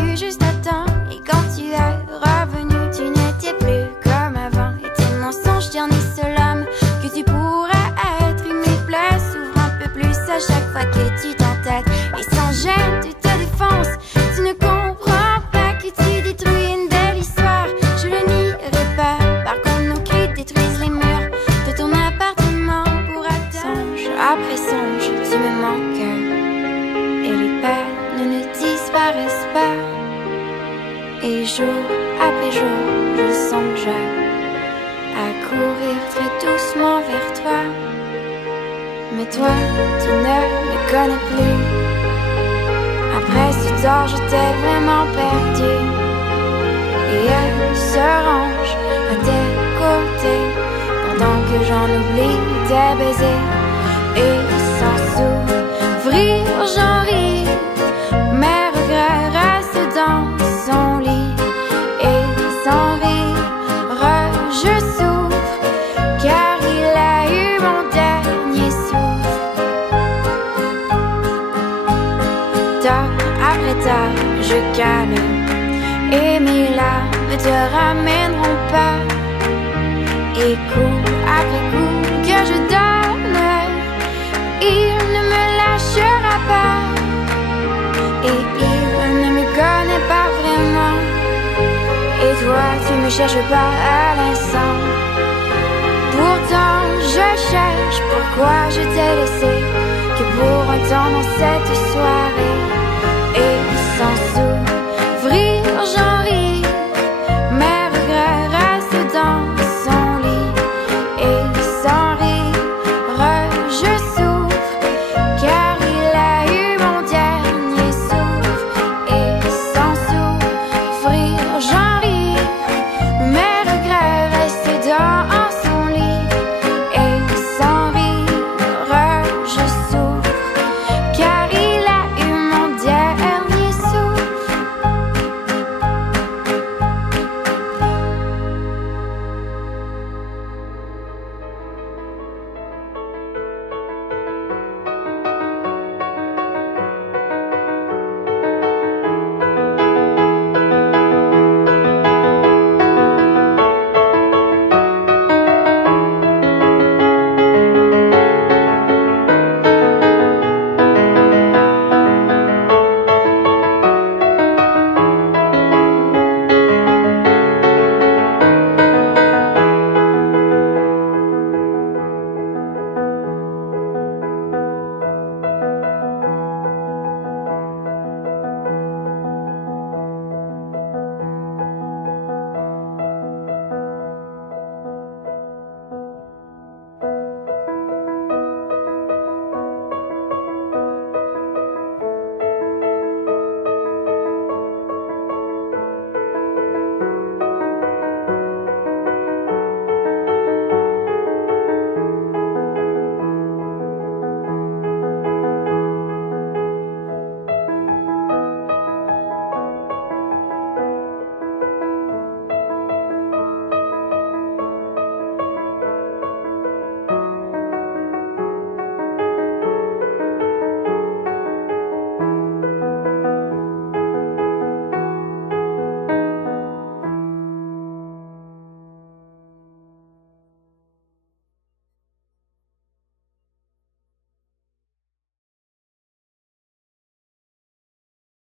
attendu juste à temps. Et quand tu es revenu, tu n'étais plus comme avant. Et tes mensonges ternissent l'homme que tu pourrais être. Et mes plaies s'ouvrent un peu plus à chaque fois que tu t'entêtes. Et sans gêne, tu te défonces. Tu ne comprends pas que tu détruis une belle histoire. Je le nierai pas. Par contre, nos cris détruisent les murs de ton appartement pour atteindre. Songe après songe, tu me manques. Et les peines ne disparaissent pas. Et jour après jour, je songe à courir très doucement vers toi. Mais toi, tu ne me connais plus. Après ce temps, je t'ai vraiment perdu. Et elle se range à tes côtés pendant que j'en oublie tes baisers. Et sans s'ouvrir, j'en ris. Mes regrets restent dans son lit. Et sans rire, je souffre, car il a eu mon dernier souffle. Tard après tard, je cale. Et mes larmes te ramèneront pas. Et coup après coup que je donne, il ne me lâchera pas. Et il ne me connaît pas vraiment. Et toi, tu me cherches pas à l'instant. Pourtant, je cherche pourquoi je t'ai laissé que pour un temps dans cette soirée. Et sans souci